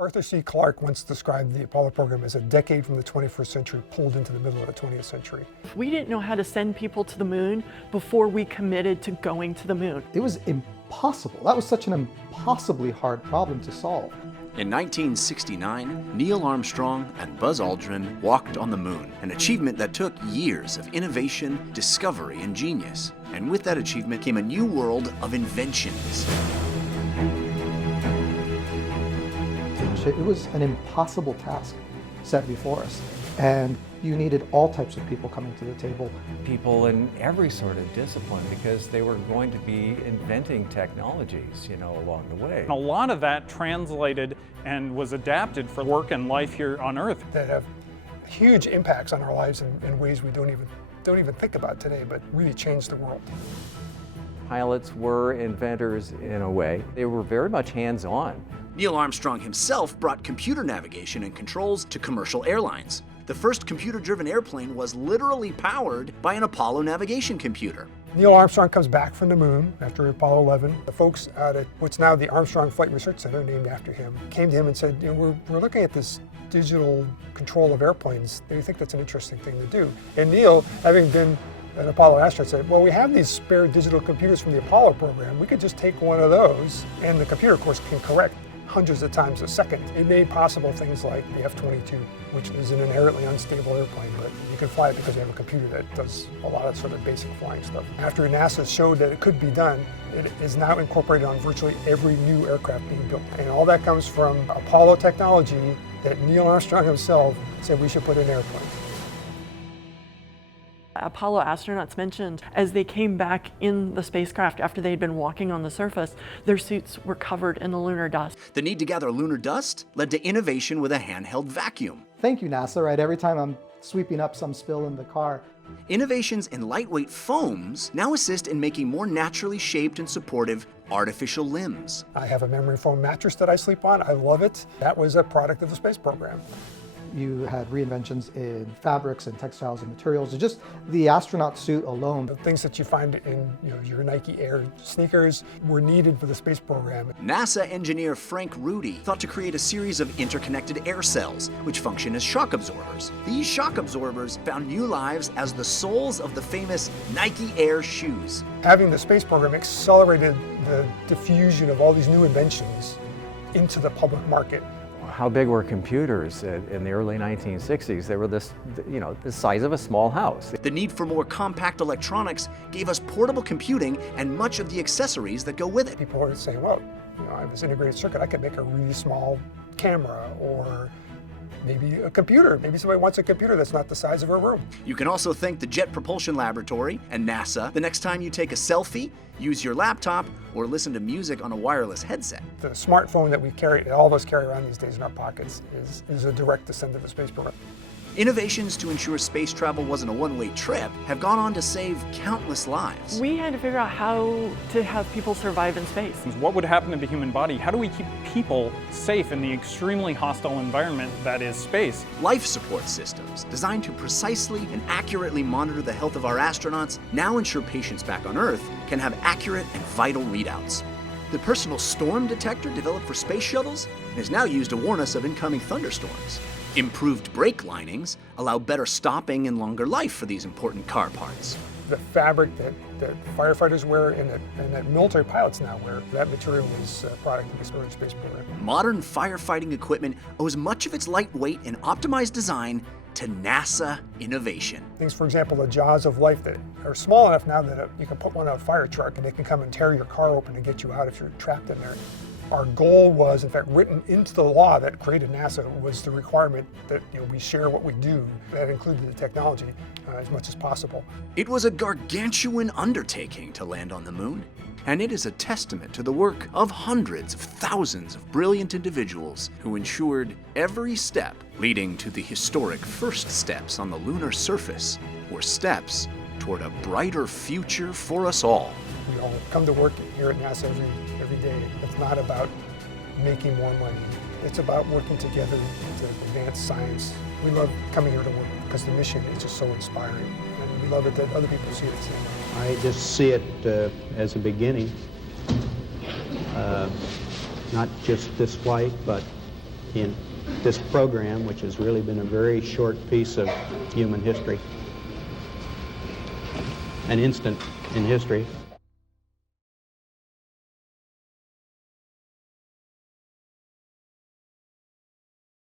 Arthur C. Clarke once described the Apollo program as a decade from the 21st century pulled into the middle of the 20th century. We didn't know how to send people to the moon before we committed to going to the moon. It was impossible. That was such an impossibly hard problem to solve. In 1969, Neil Armstrong and Buzz Aldrin walked on the moon, an achievement that took years of innovation, discovery, and genius. And with that achievement came a new world of inventions. It was an impossible task set before us, and you needed all types of people coming to the table. People in every sort of discipline, because they were going to be inventing technologies, along the way. And a lot of that translated and was adapted for work and life here on Earth. That have huge impacts on our lives in ways we don't even think about today, but really changed the world. Pilots were inventors in a way. They were very much hands-on. Neil Armstrong himself brought computer navigation and controls to commercial airlines. The first computer-driven airplane was literally powered by an Apollo navigation computer. Neil Armstrong comes back from the moon after Apollo 11. The folks out at what's now the Armstrong Flight Research Center, named after him, came to him and said, we're looking at this digital control of airplanes. Do you think that's an interesting thing to do? And Neil, having been an Apollo astronaut, said, well, we have these spare digital computers from the Apollo program. We could just take one of those, and the computer, of course, can correct hundreds of times a second. It made possible things like the F-22, which is an inherently unstable airplane, but you can fly it because you have a computer that does a lot of sort of basic flying stuff. After NASA showed that it could be done, it is now incorporated on virtually every new aircraft being built. And all that comes from Apollo technology that Neil Armstrong himself said we should put in airplanes. Apollo astronauts mentioned as they came back in the spacecraft after they had been walking on the surface, their suits were covered in the lunar dust. The need to gather lunar dust led to innovation with a handheld vacuum. Thank you, NASA, right? Every time I'm sweeping up some spill in the car. Innovations in lightweight foams now assist in making more naturally shaped and supportive artificial limbs. I have a memory foam mattress that I sleep on. I love it. That was a product of the space program. You had reinventions in fabrics and textiles and materials. Just the astronaut suit alone. The things that you find in your Nike Air sneakers were needed for the space program. NASA engineer Frank Rudy thought to create a series of interconnected air cells, which function as shock absorbers. These shock absorbers found new lives as the soles of the famous Nike Air shoes. Having the space program accelerated the diffusion of all these new inventions into the public market. How big were computers in the early 1960s? They were the size of a small house. The need for more compact electronics gave us portable computing and much of the accessories that go with it. People are saying, well, I have this integrated circuit, I could make a really small camera, or maybe a computer. Maybe somebody wants a computer that's not the size of a room. You can also thank the Jet Propulsion Laboratory and NASA the next time you take a selfie, use your laptop, or listen to music on a wireless headset. The smartphone that we carry, all of us carry around these days in our pockets, is a direct descendant of the space program. Innovations to ensure space travel wasn't a one-way trip have gone on to save countless lives. We had to figure out how to have people survive in space. What would happen to the human body? How do we keep people safe in the extremely hostile environment that is space? Life support systems designed to precisely and accurately monitor the health of our astronauts now ensure patients back on Earth can have accurate and vital readouts. The personal storm detector developed for space shuttles is now used to warn us of incoming thunderstorms. Improved brake linings allow better stopping and longer life for these important car parts. The fabric that firefighters wear and that military pilots now wear, that material was a product of the early space program. Modern firefighting equipment owes much of its lightweight and optimized design to NASA innovation. Things, for example, the jaws of life that are small enough now that you can put one on a fire truck and it can come and tear your car open and get you out if you're trapped in there. Our goal was, in fact, written into the law that created NASA was the requirement that we share what we do. That included the technology as much as possible. It was a gargantuan undertaking to land on the moon, and it is a testament to the work of hundreds of thousands of brilliant individuals who ensured every step leading to the historic first steps on the lunar surface were steps toward a brighter future for us all. We all come to work here at NASA every day. It's not about making more money. It's about working together to advance science. We love coming here to work because the mission is just so inspiring. And we love it that other people see it the same way. I just see it as a beginning. Not just this flight, but in this program, which has really been a very short piece of human history, an instant in history.